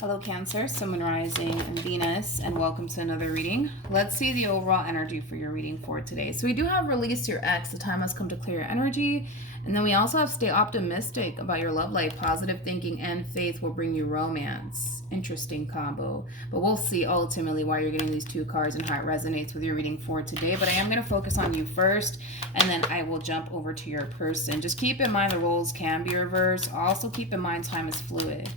Hello Cancer, Sun, Moon, Rising, and Venus, and welcome to another reading. Let's see the overall energy for your reading for today. So we do have release your ex, the time has come to clear your energy, and then we also have stay optimistic about your love life. Positive thinking and faith will bring you romance. Interesting combo. But we'll see ultimately why you're getting these two cards and how it resonates with your reading for today. But I am going to focus on you first, and then I will jump over to your person. Just keep in mind the roles can be reversed. Also keep in mind time is fluid.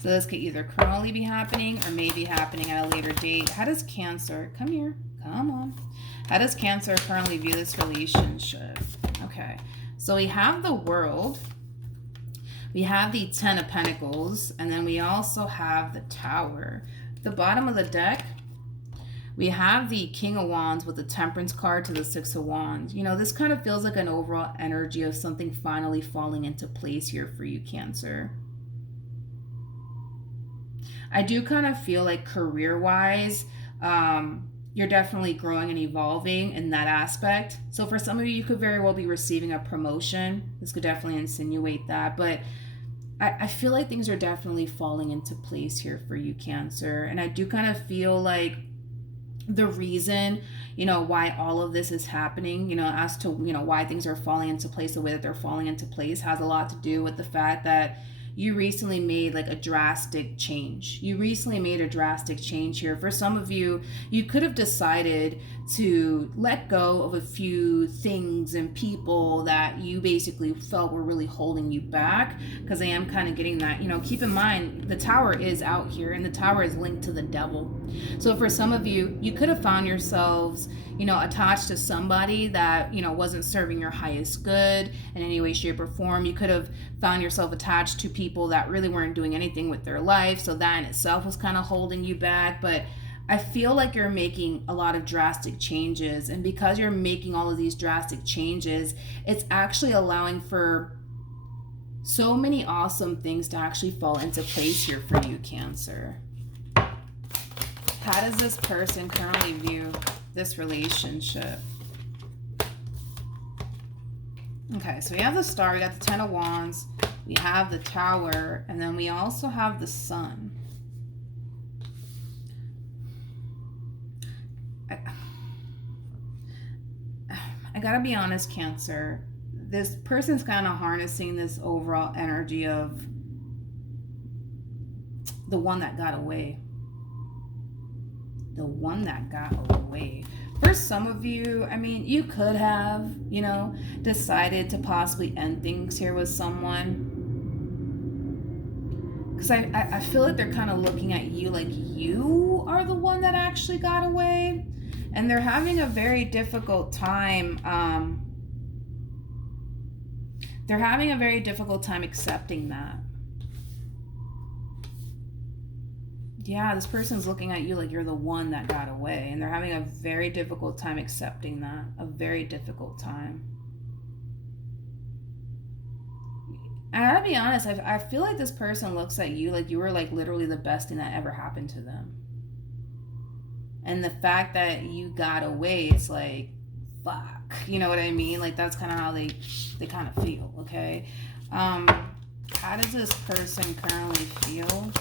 So this could either currently be happening or may be happening at a later date. How does Cancer, come here, come on. How does Cancer currently view this relationship? Okay, so we have the World, we have the Ten of Pentacles, and then we also have the Tower. The bottom of the deck, we have the King of Wands with the Temperance card to the Six of Wands. You know, this kind of feels like an overall energy of something finally falling into place here for you, Cancer. I do kind of feel like career-wise, you're definitely growing and evolving in that aspect. So for some of you, you could very well be receiving a promotion. This could definitely insinuate that. But I feel like things are definitely falling into place here for you, Cancer. And I do kind of feel like the reason, why all of this is happening, as to, why things are falling into place the way that they're falling into place has a lot to do with the fact that you recently made like a drastic change. You recently made a drastic change here. For some of you, you could have decided to let go of a few things and people that you basically felt were really holding you back, because I am kind of getting that. Keep in mind the Tower is out here and the Tower is linked to the devil. So for some of you, you could have found yourselves, attached to somebody that, wasn't serving your highest good in any way, shape, or form. You could have found yourself attached to people that really weren't doing anything with their life. So that in itself was kind of holding you back. But I feel like you're making a lot of drastic changes. And because you're making all of these drastic changes, it's actually allowing for so many awesome things to actually fall into place here for you, Cancer. How does this person currently view this relationship? Okay, so we have the Star, we got the Ten of Wands, we have the Tower, and then we also have the Sun. I gotta be honest, Cancer. This person's kind of harnessing this overall energy of the one that got away. The one that got away. For some of you, you could have, decided to possibly end things here with someone. Because I feel like they're kind of looking at you like you are the one that actually got away. And they're having a very difficult time. They're having a very difficult time accepting that. Yeah, this person's looking at you like you're the one that got away, and they're having a very difficult time accepting that. A very difficult time. And I gotta be honest, I feel like this person looks at you like you were like literally the best thing that ever happened to them. And the fact that you got away, it's like, fuck. You know what I mean? Like that's kind of how they kind of feel, okay? How does this person currently feel?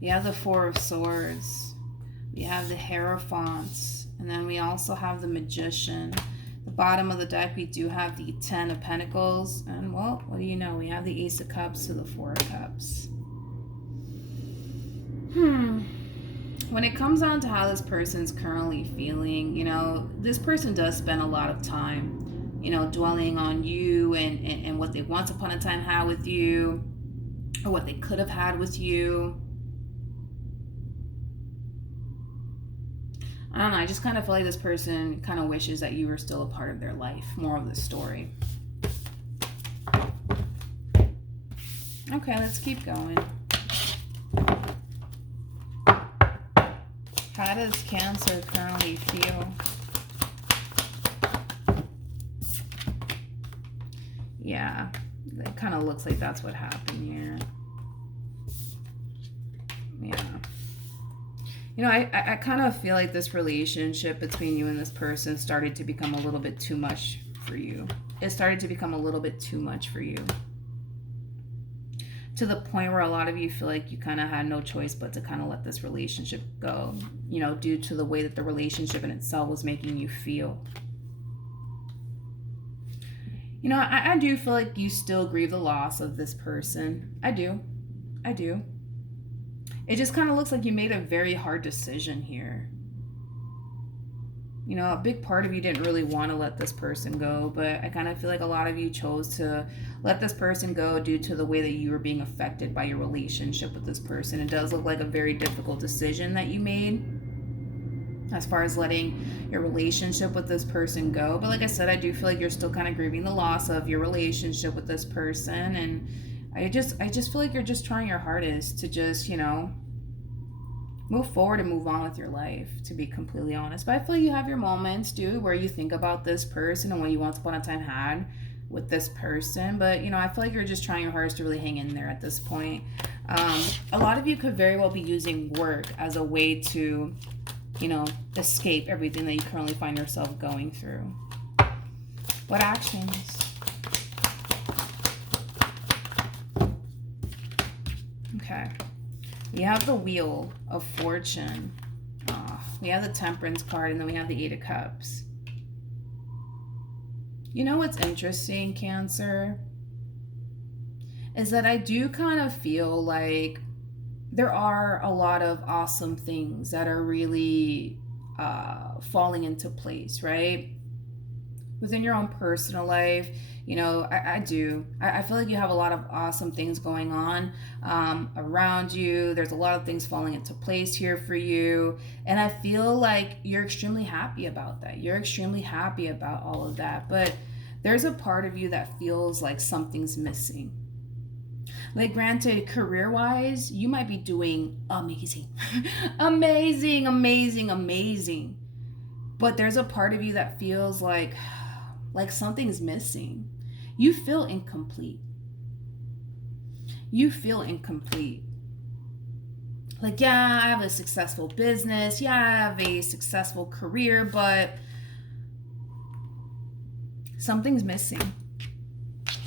We have the Four of Swords. We have the Hierophant. And then we also have the Magician. The bottom of the deck, we do have the Ten of Pentacles. And, well, what do you know? We have the Ace of Cups to the Four of Cups. When it comes down to how this person's currently feeling, this person does spend a lot of time, dwelling on you and what they once upon a time had with you, or what they could have had with you. I don't know, I just kind of feel like this person kind of wishes that you were still a part of their life. More of the story. Okay, let's keep going. How does Cancer currently feel? Yeah, it kind of looks like that's what happened here. Yeah. I kind of feel like this relationship between you and this person started to become a little bit too much for you. It started to become a little bit too much for you. to the point where a lot of you feel like you kind of had no choice but to kind of let this relationship go, due to the way that the relationship in itself was making you feel. I do feel like you still grieve the loss of this person. I do. It just kind of looks like you made a very hard decision here. A big part of you didn't really want to let this person go, but I kind of feel like a lot of you chose to let this person go due to the way that you were being affected by your relationship with this person. It does look like a very difficult decision that you made as far as letting your relationship with this person go. But like I said, I do feel like you're still kind of grieving the loss of your relationship with this person. And I just feel like you're just trying your hardest to just, move forward and move on with your life, to be completely honest. But I feel like you have your moments, dude, where you think about this person and what you once upon a time had with this person. But, I feel like you're just trying your hardest to really hang in there at this point. A lot of you could very well be using work as a way to, escape everything that you currently find yourself going through. What actions? Okay. We have the Wheel of Fortune. We have the Temperance card, and then we have the Eight of Cups. You know what's interesting, Cancer? Is that I do kind of feel like there are a lot of awesome things that are really falling into place, right? Within your own personal life, I do. I feel like you have a lot of awesome things going on around you. There's a lot of things falling into place here for you. And I feel like you're extremely happy about that. You're extremely happy about all of that. But there's a part of you that feels like something's missing. Like, granted, career-wise, you might be doing amazing. amazing. But there's a part of you that feels like something's missing. You feel incomplete. Like, yeah, I have a successful business. Yeah, I have a successful career, but something's missing.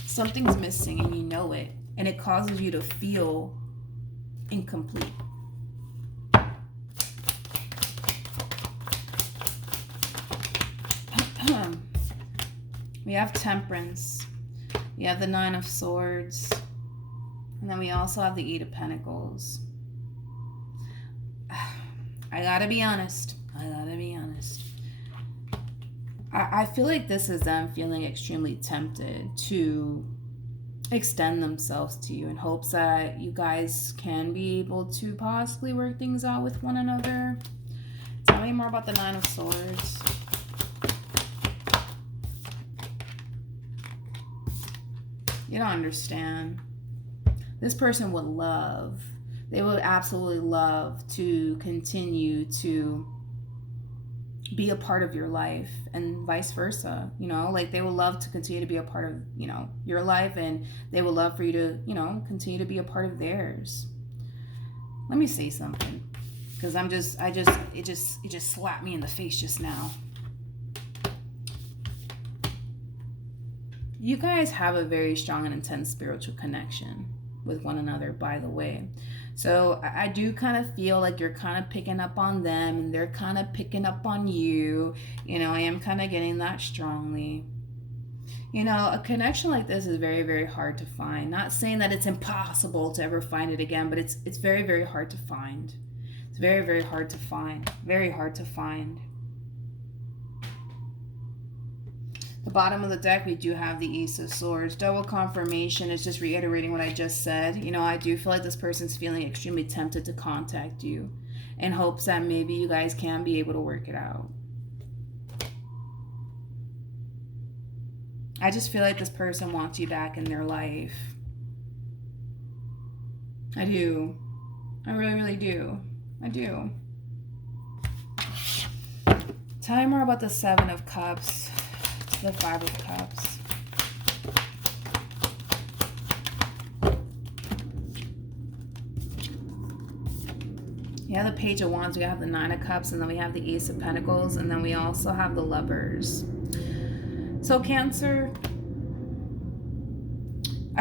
Something's missing, and you know it. And it causes you to feel incomplete. We have Temperance. We have the Nine of Swords. And then we also have the Eight of Pentacles. I gotta be honest. I feel like this is them feeling extremely tempted to extend themselves to you in hopes that you guys can be able to possibly work things out with one another. Tell me more about the Nine of Swords. You don't understand. This person would love, they would absolutely love to continue to be a part of your life, and vice versa. Like, they would love to continue to be a part of, your life, and they would love for you to, continue to be a part of theirs. Let me say something, because it just slapped me in the face just now. You guys have a very strong and intense spiritual connection with one another, by the way. So I do kind of feel like you're kind of picking up on them, and they're kind of picking up on you. I am kind of getting that strongly. A connection like this is very, very hard to find. Not saying that it's impossible to ever find it again, but it's very, very hard to find. It's very, very hard to find. Very hard to find. The bottom of the deck, we do have the Ace of Swords. Double confirmation is just reiterating what I just said. I do feel like this person's feeling extremely tempted to contact you in hopes that maybe you guys can be able to work it out. I just feel like this person wants you back in their life. I do. I really, really do. I do. Tell me more about the Seven of Cups. The Five of Cups. You have the Page of Wands, we have the Nine of Cups, and then we have the Ace of Pentacles, and then we also have the Lovers. So, Cancer,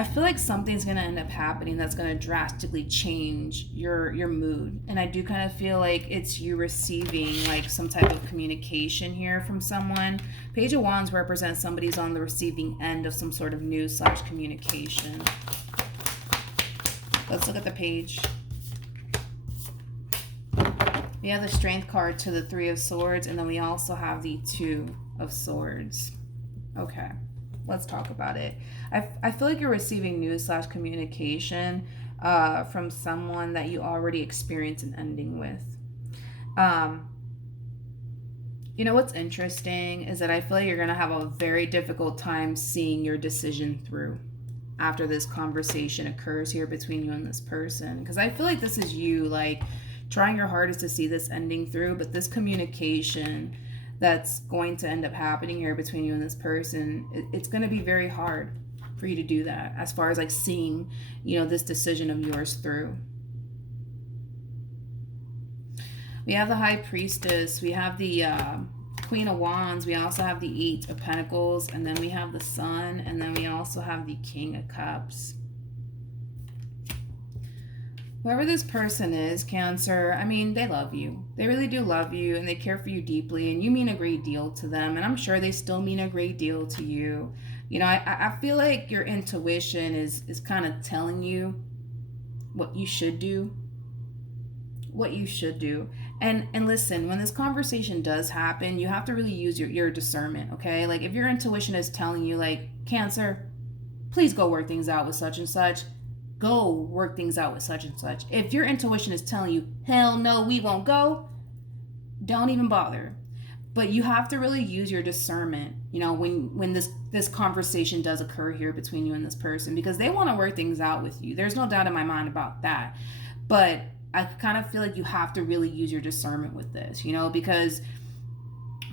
I feel like something's gonna end up happening that's gonna drastically change your mood, and I do kind of feel like it's you receiving like some type of communication here from someone. Page of Wands represents somebody's on the receiving end of some sort of news / communication. Let's look at the page. We have the Strength card to the Three of Swords, and then we also have the Two of Swords. Okay, let's talk about it. I feel like you're receiving news / communication from someone that you already experienced an ending with. You know what's interesting is that I feel like you're going to have a very difficult time seeing your decision through after this conversation occurs here between you and this person. Because I feel like this is you, like, trying your hardest to see this ending through, but this communication that's going to end up happening here between you and this person, it's going to be very hard for you to do that as far as like seeing, you know, this decision of yours through. We have the High Priestess, we have the Queen of Wands, we also have the Eight of Pentacles, and then we have the Sun, and then we also have the King of Cups. Whoever this person is, Cancer, I mean, they love you. They really do love you, and they care for you deeply, and you mean a great deal to them, and I'm sure they still mean a great deal to you. You know, I feel like your intuition is kind of telling you what you should do. What you should do. And listen, when this conversation does happen, you have to really use your discernment, okay? Like, if your intuition is telling you, like, Cancer, please go work things out with such and such, go work things out with such and such. If your intuition is telling you, hell no, we won't go, don't even bother. But you have to really use your discernment, you know, when this conversation does occur here between you and this person, because they want to work things out with you. There's no doubt in my mind about that. But I kind of feel like you have to really use your discernment with this, you know, because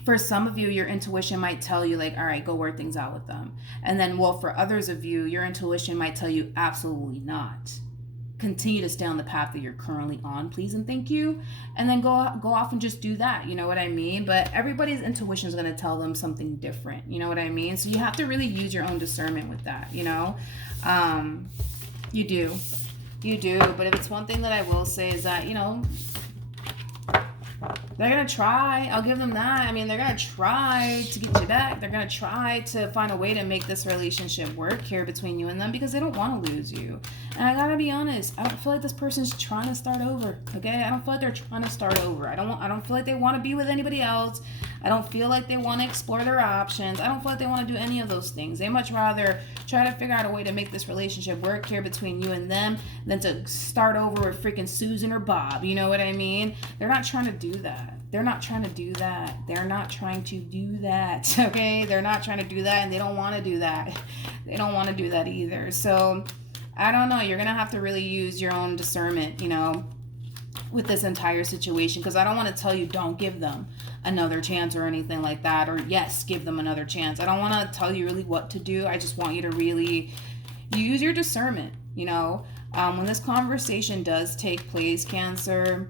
for some of you, your intuition might tell you, like, all right, go work things out with them. And then, well, for others of you, your intuition might tell you, absolutely not. Continue to stay on the path that you're currently on, please and thank you. And then go off and just do that, you know what I mean? But everybody's intuition is going to tell them something different, you know what I mean? So you have to really use your own discernment with that, you know? You do. But if it's one thing that I will say is that, you know, they're going to try. I'll give them that. I mean, they're going to try to get you back. They're going to try to find a way to make this relationship work here between you and them, because they don't want to lose you. And I got to be honest, I don't feel like this person's trying to start over, okay? I don't feel like they're trying to start over. I don't feel like they want to be with anybody else. I don't feel like they want to explore their options. I don't feel like they want to do any of those things. They much rather try to figure out a way to make this relationship work here between you and them than to start over with freaking Susan or Bob. You know what I mean? They're not trying to do that. They're not trying to do that. They're not trying to do that, okay? They're not trying to do that, and they don't want to do that. They don't want to do that either. So, I don't know. You're going to have to really use your own discernment, you know, with this entire situation, because I don't want to tell you don't give them another chance or anything like that, or yes, give them another chance. I don't want to tell you really what to do. I just want you to really use your discernment, you know. When this conversation does take place, Cancer,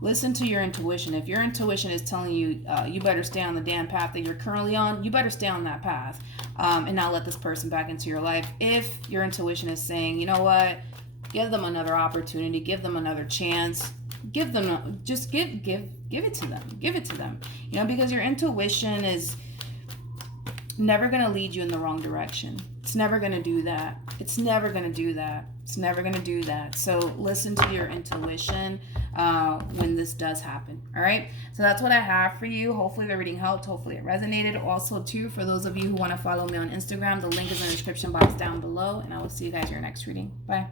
listen to your intuition. If your intuition is telling you you better stay on the damn path that you're currently on, you better stay on that path and not let this person back into your life. If your intuition is saying, you know what, give them another opportunity, give them another chance, give them, just give it to them. Give it to them. You know, because your intuition is never going to lead you in the wrong direction. It's never going to do that. It's never going to do that. It's never going to do that. So listen to your intuition when this does happen. All right. So that's what I have for you. Hopefully the reading helped. Hopefully it resonated. Also, too, for those of you who want to follow me on Instagram, the link is in the description box down below. And I will see you guys in your next reading. Bye.